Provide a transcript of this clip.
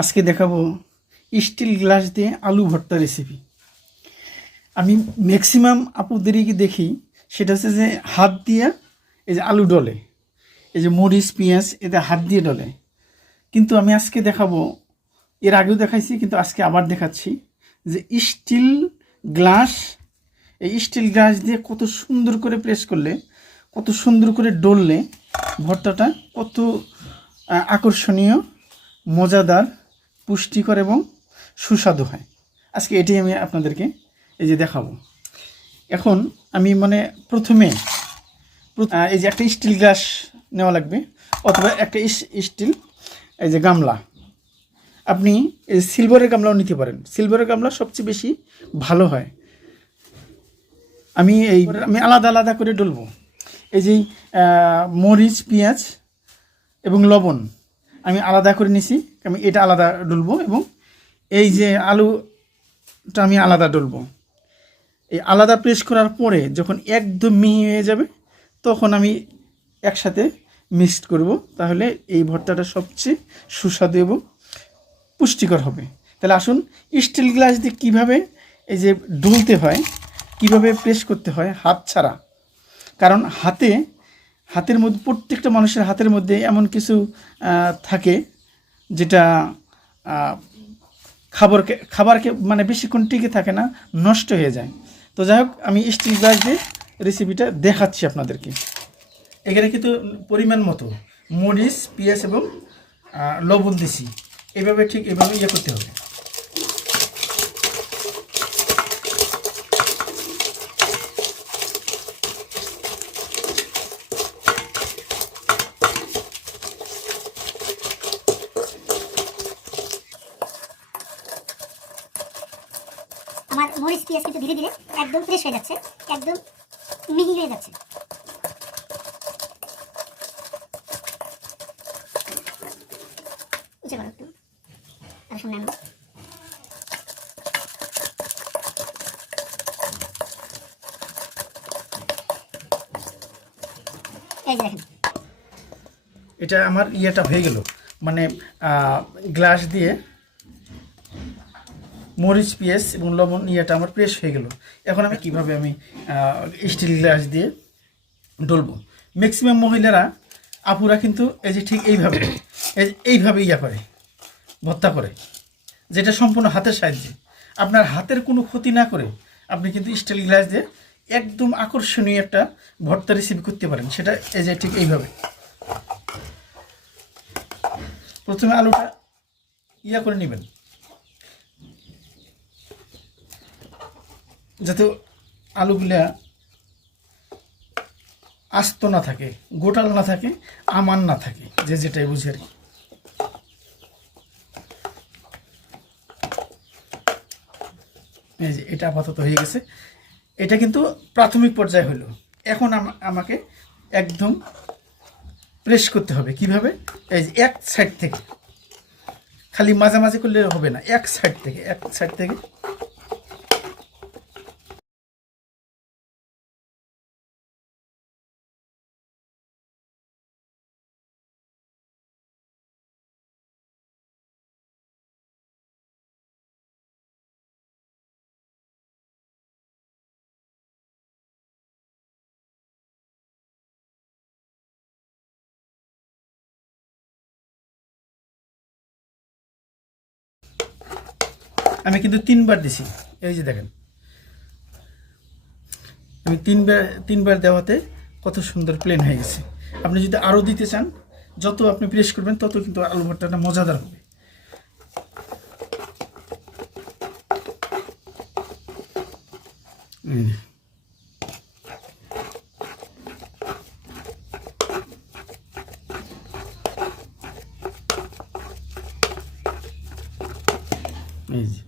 আজকে দেখাবো still glass দিয়ে আলু ভর্তা রেসিপি। আমি ম্যাক্সিমাম আপুদেরই দেখি সেটা হচ্ছে যে হাত দিয়ে এই যে আলু ডলে, এই যে মরিচ পেঁয়াজ এতে হাত দিয়ে ডলে, কিন্তু আমি আজকে দেখাবো, এর আগেও দেখাইছি কিন্তু আজকে আবার দেখাচ্ছি যে স্টিল গ্লাস, এই স্টিল গ্লাস দিয়ে কত সুন্দর করে প্রেস করলে, কত সুন্দর করে ডললে ভর্তাটা কত আকর্ষণীয়, মজাদার, পুষ্টিকর এবং সুস্বাদু হয়। আজকে এটাই আমি আপনাদেরকে এই যে দেখাবো। এখন আমি প্রথমে এই যে একটা স্টিল গ্লাস নেওয়া লাগবে, অথবা একটা স্টিল এই যে গামলা, আপনি এই সিলভারের গামলাও নিতে পারেন, সিলভারের গামলা সবচেয়ে বেশি ভালো হয়। আমি আলাদা আলাদা করে ডলবো। এই যে মরিচ পেঁয়াজ এবং লবণ আমি আলাদা করে নিছি, আমি এটা আলাদা ডলবো, এবং এই যে আলুটা আমি আলাদা ডলবো। এই আলাদা প্রেস করার পরে যখন একদম মিহি হয়ে যাবে তখন আমি একসাথে মিক্সড করব, তাহলে এই ভর্তাটা সবচেয়ে সুস্বাদু এবং পুষ্টিকর হবে। তাহলে আসুন স্টিল গ্লাস দিয়ে কীভাবে এই যে ডলতে হয়, কিভাবে প্রেস করতে হয় হাত ছাড়া। কারণ হাতের মধ্যে, প্রত্যেকটা মানুষের হাতের মধ্যে এমন কিছু থাকে যেটা খাবারকে বেশিক্ষণ টিকে থাকে না, নষ্ট হয়ে যায়। তো যাই হোক, আমি স্টিল গ্লাস দিয়ে রেসিপিটা দেখাচ্ছি আপনাদেরকে। এখানে কিন্তু পরিমাণ মতো মরিচ পেঁয়াজ এবং লবণ দিছি, এভাবে ঠিক এভাবে করতে হবে। আমার মরিচ পেঁয়াজ কিন্তু ধীরে ধীরে একদম ফ্রেশ হয়ে যাচ্ছে, একদম মিহি হয়ে যাচ্ছে। উঁচে করো একটু, আর শুনে আনো। এই যে দেখেন, এটা আমার ইয়েটা হয়ে গেল, গ্লাস দিয়ে মরিচ পেঁয়াজ এবং লবণ ইয়েটা আমার প্রেস হয়ে গেল। এখন আমি কিভাবে স্টিল গ্লাস দিয়ে ডলবো। ম্যাক্সিমাম মহিলারা, আপুরা কিন্তু এই যে ঠিক এইভাবে করে ভর্তা করে, যেটা সম্পূর্ণ হাতের সাহায্যে। আপনার হাতের কোনো ক্ষতি না করে আপনি কিন্তু স্টিল গ্লাস দিয়ে একদম আকর্ষণীয় একটা ভর্তা রেসিপি করতে পারেন। সেটা এই যে ঠিক এইভাবে প্রথমে আলুটা করে নেবেন, যাতে আলুগুলা আস্ত না থাকে, গোটাল না থাকে, আমান না থাকে, যেটাই বুঝি আর কি। এই যে এটা আপাতত হয়ে গেছে। এটা কিন্তু প্রাথমিক পর্যায়ে হলো। এখন আমাকে একদম প্রেস করতে হবে। কিভাবে? এই যে এক সাইড থেকে, খালি মাঝামাঝি করলে হবে না, এক সাইড থেকে আমি কিন্তু 3বার দিছি। এই যে দেখেন, আমি তিনবার দেওয়াতে কত সুন্দর প্লেন হয়ে গেছে। আপনি যদি আরও দিতে চান, যত আপনি প্রেস করবেন তত কিন্তু আলু ভর্তাটা মজাদার হবে। এই যে